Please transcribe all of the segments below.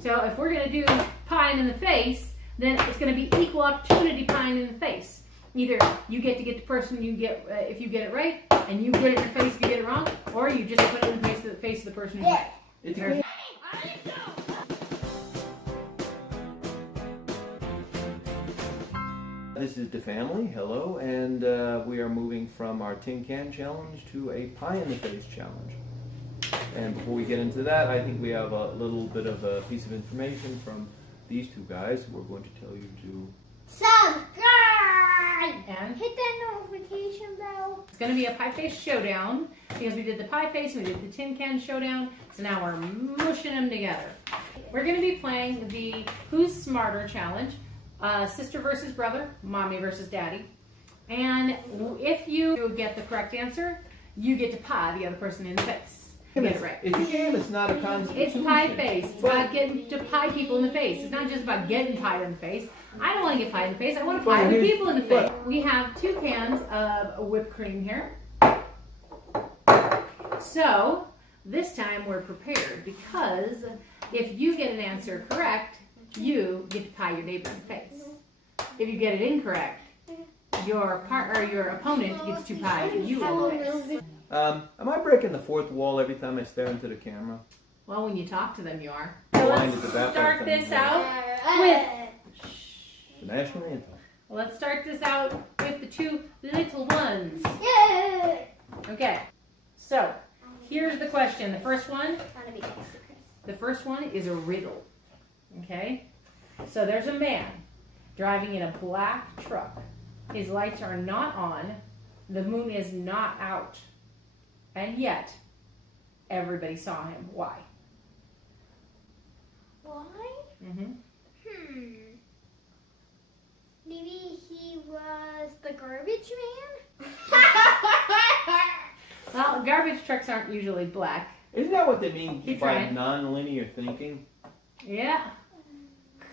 So if we're going to do pieing in the face, then it's going to be equal opportunity pieing in the face. Either you get to get the person you get if you get it right, and you get it in the face if you get it wrong, or you just put it in the face of the person who's right. It's okay. This is dfamily, hello, and we are moving from our tin can challenge to a pie in the face challenge. And before we get into that, I think we have a little bit of a piece of information from these two guys. We're going to tell you to subscribe and hit that notification bell. It's going to be a pie face showdown because we did the pie face and we did the tin can showdown. So now we're mushing them together. We're going to be playing the Who's Smarter challenge. Sister versus brother, mommy versus daddy. And if you get the correct answer, you get to pie the other person in the face. Get it right. It's a game, it's not a constitution. It's pie face. It's about getting to pie people in the face. It's not just about getting pie in the face. I don't want to get pie in the face. I want to pie the people in the face. We have 2 cans of whipped cream here. So this time we're prepared because if you get an answer correct, you get to pie your neighbor in the face. If you get it incorrect, your opponent gets to pie you in the face. Am I breaking the fourth wall every time I stare into the camera? Well, when you talk to them, you are. So let's start this out with the national anthem. Let's start this out with the 2 little ones. Yay! Okay, so here's the question. The first one is a riddle. Okay, so there's a man driving in a black truck. His lights are not on. The moon is not out. And yet, everybody saw him. Why? Why? Mm-hmm. Maybe he was the garbage man? Well, garbage trucks aren't usually black. Isn't that what they mean Keep by trying. non-linear thinking? Yeah.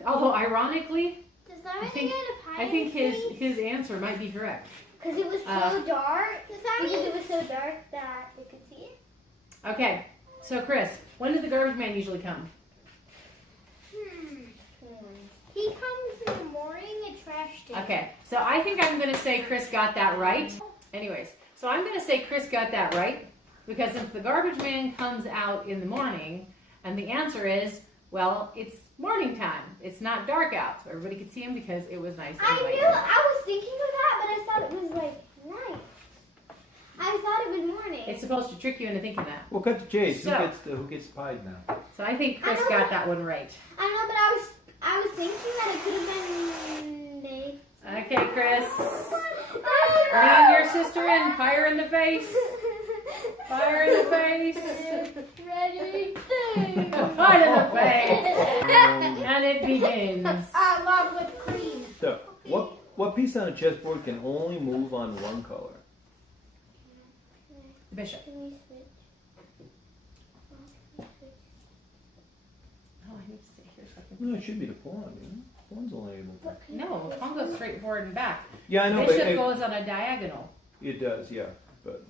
Although, ironically, Does that mean he had a pie I think in his his answer might be correct. Because it was so dark? Does that mean it was so dark that you could see it? Okay, so Chris, when does the garbage man usually come? He comes in the morning at trash day. Okay, so I think I'm going to say Chris got that right. Anyways, so I'm going to say Chris got that right because since the garbage man comes out in the morning and the answer is, well, it's morning time. It's not dark out, so everybody could see him because it was nice and I light. knew, I was thinking of that, but I thought it was like night. I thought it was morning. It's supposed to trick you into thinking that. Well, cut to chase. So- Who gets pied now? So I think Chris got that one right. I know, but I was thinking that it could have been day. Okay, Chris. Lean your sister in. Fire in the face. Fire in the face. Ready? Fire in the face. And it begins. I love whipped cream. So, what piece on a chessboard can only move on one color? Bishop. Can we switch? Oh, I need to see here so I can... No, it should be the pawn. You know? Pawn's only able to. No, pawn goes straight forward and back. Yeah, I know, Bishop but goes on a diagonal. it does. Yeah, but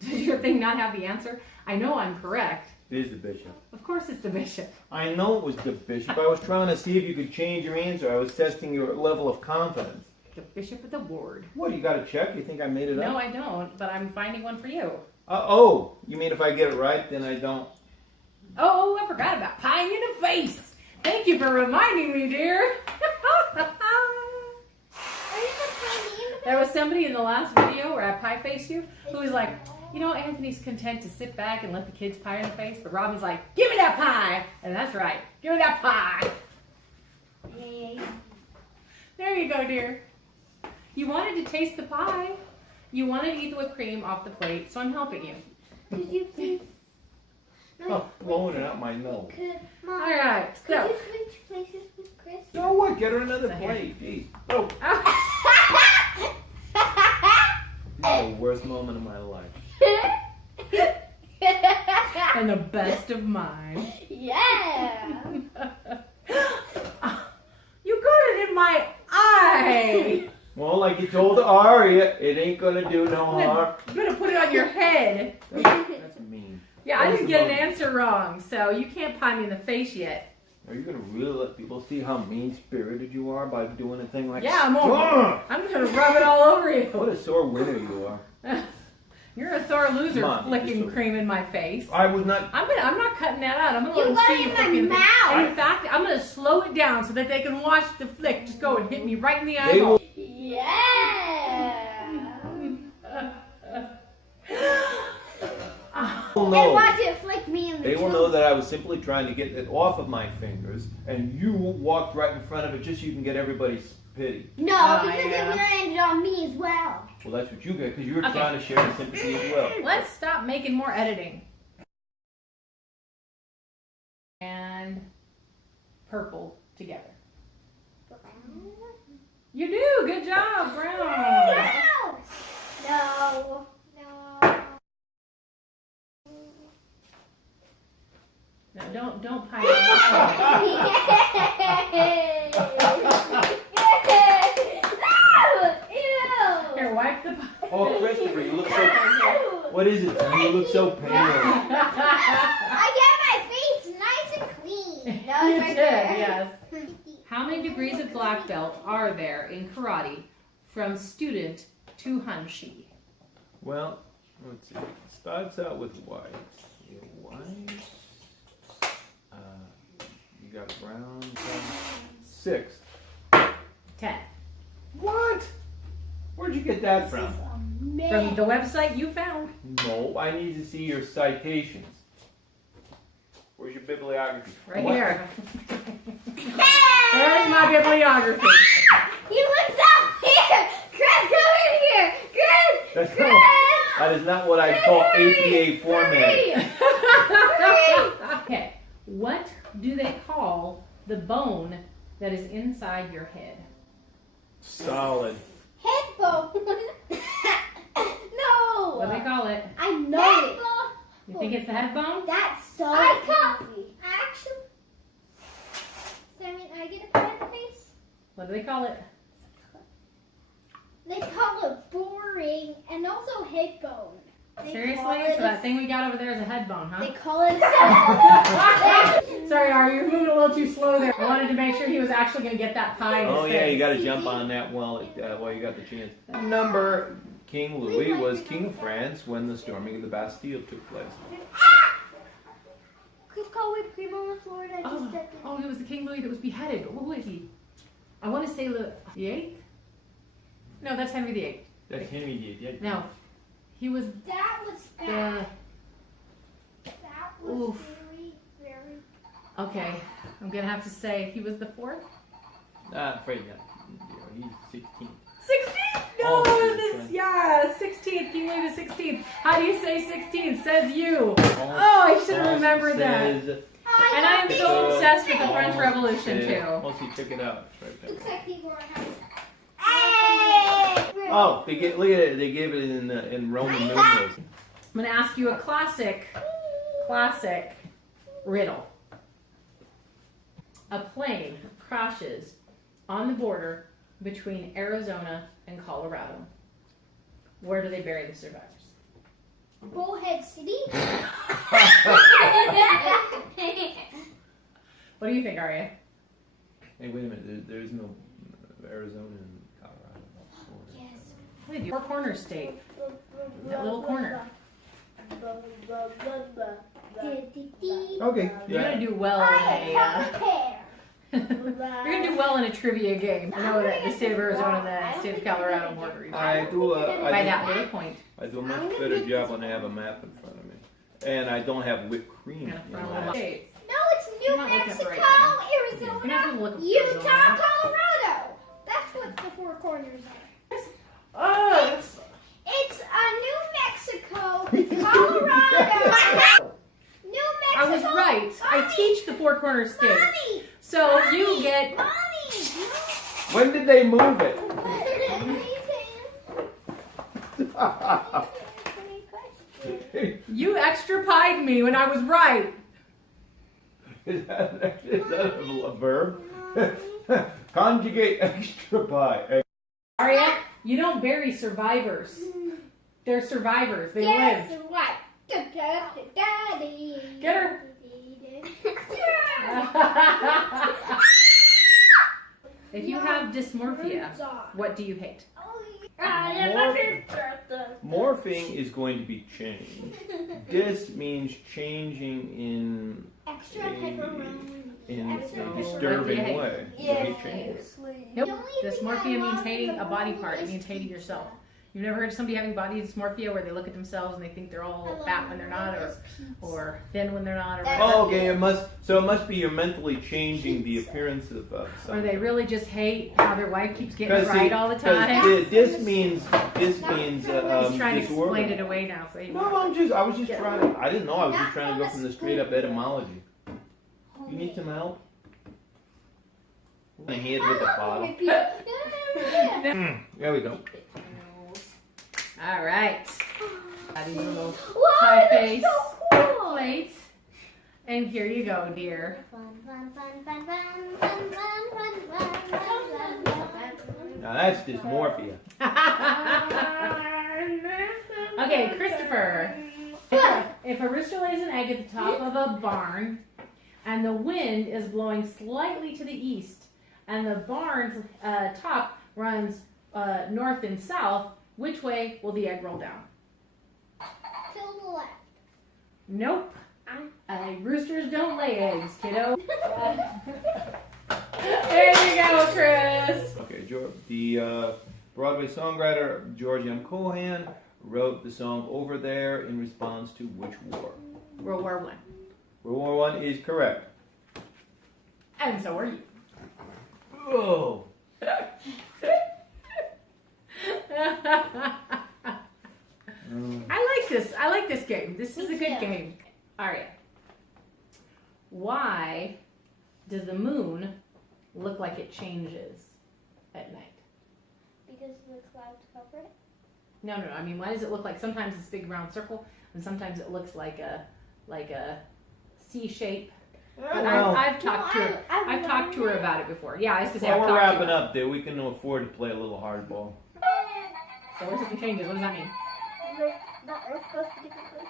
Does your thing not have the answer? I know I'm correct. it is the bishop. Of course it's the bishop. I know it was the bishop. I was trying to see if you could change your answer. I was testing your level of confidence. The bishop of the ward. What, you got to check? You think I made it No, up? I don't, but I'm finding one for you. Oh, you mean if I get it right, then I don't? Oh, I forgot about pieing in the face. Thank you for reminding me, dear. There was somebody in the last video where I pie faced you who was like, you know, Anthony's content to sit back and let the kids pie in the face, but Robin's like, give me that pie. And that's right. Give me that pie. Yay. There you go, dear. You wanted to taste the pie. You wanted to eat the whipped cream off the plate, so I'm helping you. Could you please? Oh, blowing it out my nose. Mom, All right, could so. you switch places with Chris? So what? Get her another Here. plate. Jeez. Oh, this is the worst moment of my life. And the best of mine. Yeah. You got it in my eye. Well, like you told Aria, it ain't gonna do no harm. You better put it on your head. That's mean. Yeah, I didn't get an answer wrong, so you can't pie me in the face yet. Are you gonna really let people see how mean-spirited you are by doing a thing like Yeah, I'm gonna rub it all over you. What a sore winner you are. You're a sore loser, Come on, flicking just cream in my face. I was not. I'm not cutting that out. I'm gonna You let them got see it you in flicking. my mouth. And in fact, I'm gonna slow it down so that they can watch the flick. Just go and hit me right in the They eyeball. will. Yeah. Will And know. watch it flick me in the They will tooth. know that I was simply trying to get it off of my fingers, and you walked right in front of it just so you can get everybody's pity. No, because yeah. it would have ended on me as well. Well, that's what you get because you were Okay. trying to share the sympathy as well. Let's stop making more editing. And purple together. You do. Good job, brown. No. No, don't pile it. Here, wipe the pile. Oh, Christopher, you look so. What is it? You look so pale. I get my face nice and clean. That You was right did, there. yes. How many degrees of black belt are there in karate from student to hanshi? Well, let's see. It starts out with white. White. You got brown. 6. 10. What? Where'd you get that from? From the website you found. No, I need to see your citations. Where's your bibliography? Right What? here. There's my bibliography. You look down here. Chris, come in here. Chris. That's Chris. that is not what I call APA format. Okay, what do they call the bone that is inside your head? Solid. Head bone. No. What do they call it? I know it. You think it's the head bone? That's so easy. Actually. I mean, I get a pie in the face. What do they call it? They call it boring and also head bone. They Seriously? call it So that thing we got over there is a head bone, They huh? call it a Sorry, Ari, you're moving a little too slow there. I wanted to make sure he was actually going to get that pie in his Oh face. yeah, you got to jump on that while you got the chance. Number King Louis was King of France when the storming of the Bastille took place. Chris called whipped cream on the floor and I just stepped in. Oh, it was the King Louis that was beheaded. What was he? I want to say the 8th? No, that's Henry the 8th. That's Henry VIII. Yeah. No. He was That was the... bad. That was Oof. very, very. Okay, I'm going to have to say he was the 4th? I'm afraid not. He's 16. 16th? No, Oh, yeah, 16th. King Louis the 16th. How do you say 16th? Says you. Oh, I should have remembered that. And I am so obsessed with the French Revolution, too. Once you took it out, it's right Looks there. like people are having. Oh, look at it. They gave it in Roman numerals. I'm going to ask you a classic riddle. A plane crashes on the border between Arizona and Colorado. Where do they bury the survivors? Bullhead City? What do you think, Arya? Hey, wait a minute. There is no Arizona and Colorado. Yes. What do you do? Four Corners State. That little corner. Okay. You're gonna do well in a trivia game. I know that the state of Arizona and the state of Colorado border each other. I do By that little point. I do a much better job when I have a map in front of me, and I don't have whipped cream. Kind of in front my- of the states. No, it's New You're not looking at the Mexico, right You're not Arizona, gonna look at Utah, Arizona. Colorado. That's what the four corners are. Oh, It's New Mexico, Colorado. New Mexico. I was right. I Mommy, teach the Four Corners states. Mommy, So you get. Mommy. When did they move it? You extra pied me when I was right. Is that a verb? Conjugate extra pi. Aria, you don't bury survivors. They're survivors. They Yes, lived. what? Daddy. Get her. If you have dysmorphia, what do you hate? Morphing is going to be change. Dis means changing in Extra a pepperoni. disturbing way. Yes. Nope. Dysmorphia means hating a body part. It means hating yourself. You've never heard of somebody having body dysmorphia where they look at themselves and they think they're all fat when they're not, or thin when they're not, or whatever. Oh, okay. It must be you're mentally changing the appearance of Or something. they really just hate how their wife keeps getting it right all the 'cause time. This means He's trying to explain disorder. it away now. So No, I was just trying to. I didn't know. I was just trying to go from the straight up etymology. You need some help? My head with the bottle. There we go. All right. Got these little Wow, pie that's face so cool. plates. And here you go, dear. Now that's dysmorphia. Okay, Christopher. If a rooster lays an egg at the top of a barn and the wind is blowing slightly to the east and the barn's top runs north and south, which way will the egg roll down? To the left. Nope. Roosters don't lay eggs, kiddo. There you go, Chris. Okay, the Broadway songwriter George M. Cohan wrote the song "Over There" in response to which war? World War I. World War I is correct. And so are you. Oh. I like this. I like this game. This is a Me good too. game. All right. Why does the moon look like it changes at night? Because the clouds cover it. No. I mean, why does it look like sometimes it's a big round circle and sometimes it looks like a C shape? But Well- I've talked to her. I've talked to her about it before. Yeah, I was gonna say Well, I've we're talked to wrapping her. up there. We can afford to play a little hardball. So where's it changes? What does that mean? The earth goes to different places.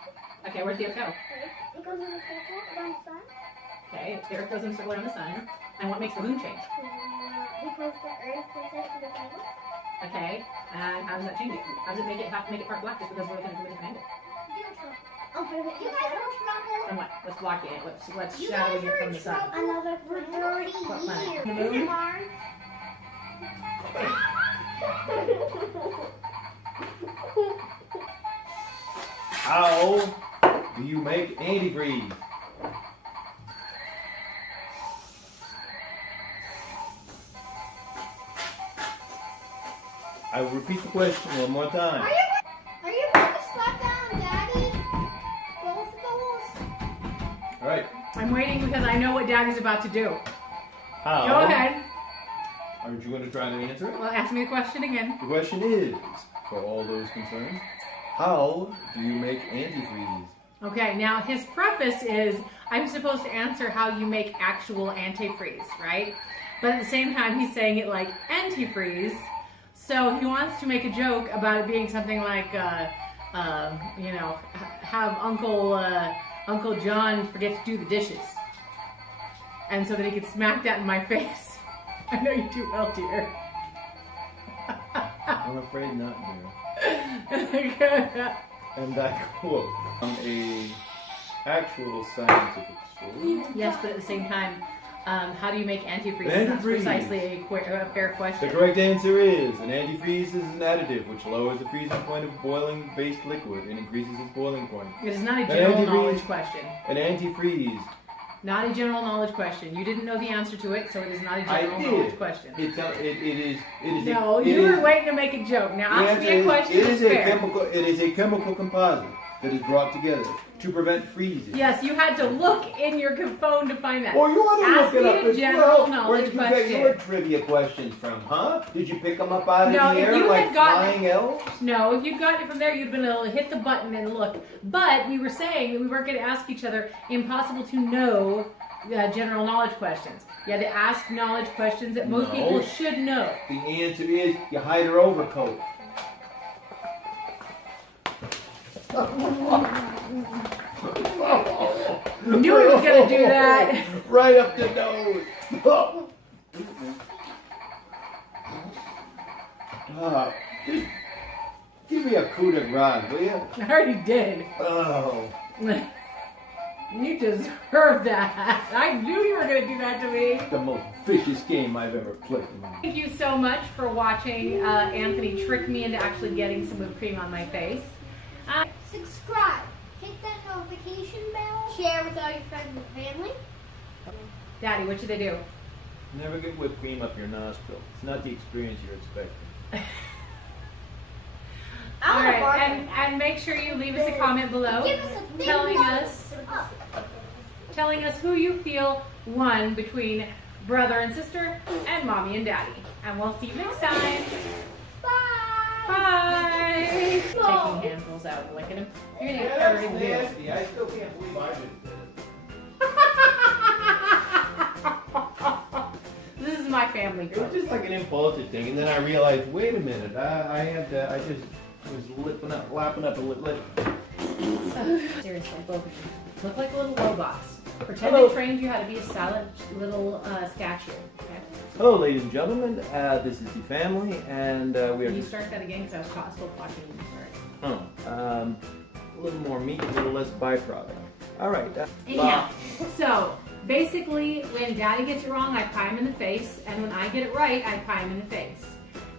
Okay, where's the Earth go? It goes in a circle around the sun. Okay, the Earth goes in a circle around the sun. And what makes the moon change? Because the earth rotates to the planet. Okay, and how does that change it? How does it have to make it part black just because we're looking at it from a different angle? You guys don't trouble. And what? What's blocking it? What's You shadowing guys it are from in the sun? trouble. Another for 30 What planet? years. The Is it moon? Mars? How do you make antifreeze? I will repeat the question one more time. Are you going to slap down Daddy? Goals. All right. I'm waiting because I know what Daddy's about to do. How? Go ahead. Aren't you going to try to answer it? Well, ask me the question again. The question is, for all those concerned, how do you make antifreeze? Okay, now his preface is I'm supposed to answer how you make actual antifreeze, right? But at the same time, he's saying it like antifreeze. So he wants to make a joke about it being something like, have Uncle John forget to do the dishes. And so that he could smack that in my face. I know you do well, dear. I'm afraid not, dear. And I quote from a actual scientific story. Yes, but at the same time, how do you make antifreeze? Antifreeze. That's precisely a fair The question. correct answer is an antifreeze is an additive which lowers the freezing point of boiling-based liquid and increases its boiling point. It is not a general Antifreeze. knowledge question. An antifreeze. Not a general knowledge question. You didn't know the answer to it, so it is not a I general did. knowledge question. It is. No, it you is- were waiting to make a joke. Now the ask me answer a question It that's is a fair. chemical. It is a chemical composite that is brought together to prevent freezing. Yes, you had to look in your phone to find that. Or you want to Ask look it me up a as general well. knowledge Where did you question. get your trivia questions from, huh? Did you pick them up out of No, the if air you like had gotten flying elves? No, if you'd gotten it from there, you'd been able to hit the button and look. But we were saying that we weren't going to ask each other impossible to know general knowledge questions. You had to ask knowledge questions that most No. people should know. The answer is you hide her overcoat. Knew he was gonna do that. Right up the nose. Give me a coup de grace, will you? I already did. Oh. You deserve that. I knew you were gonna do that to me. The most vicious game I've ever played in my life. Thank you so much for watching Anthony trick me into actually getting some whipped cream on my face. Subscribe. Hit that notification bell. Share with all your friends and family. Daddy, what should they do? Never get whipped cream up your nostril. It's not the experience you're expecting. All right, and make sure you leave us a comment below Give us a big telling thumbs up. who you feel won between brother and sister and mommy and daddy. And we'll see you next time. Bye. Bye. Taking handfuls out and licking them. You're gonna get covered in goo. nasty. I still can't believe I did this. This is my family It was group. just like an impulsive thing, and then I realized, wait a minute, I just was lapping up a lip. Seriously, both of you. Look like little robots. Pretend Hello. they trained you how to be a silent little statue. Okay? Hello, ladies and gentlemen. This is the family, and we are Can you just start that again? Because I was still watching you start. a little more meat, a little less byproduct. All right. Anyhow, so basically, when Daddy gets it wrong, I pie him in the face, and when I get it right, I pie him in the face.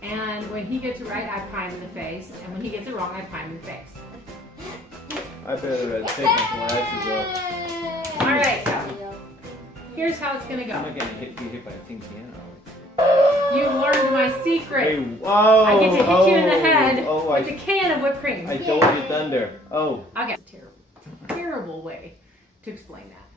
And when he gets it right, I pie him in the face, and when he gets it wrong, I pie him in the face. I better take my glasses off. All right, here's how it's gonna I'm go. not gonna be hit by a tin can. You learned my secret. Hey, whoa! I get to hit you in the head Oh, with a can of whipped cream. I told you thunder. Oh. Okay, terrible way to explain that.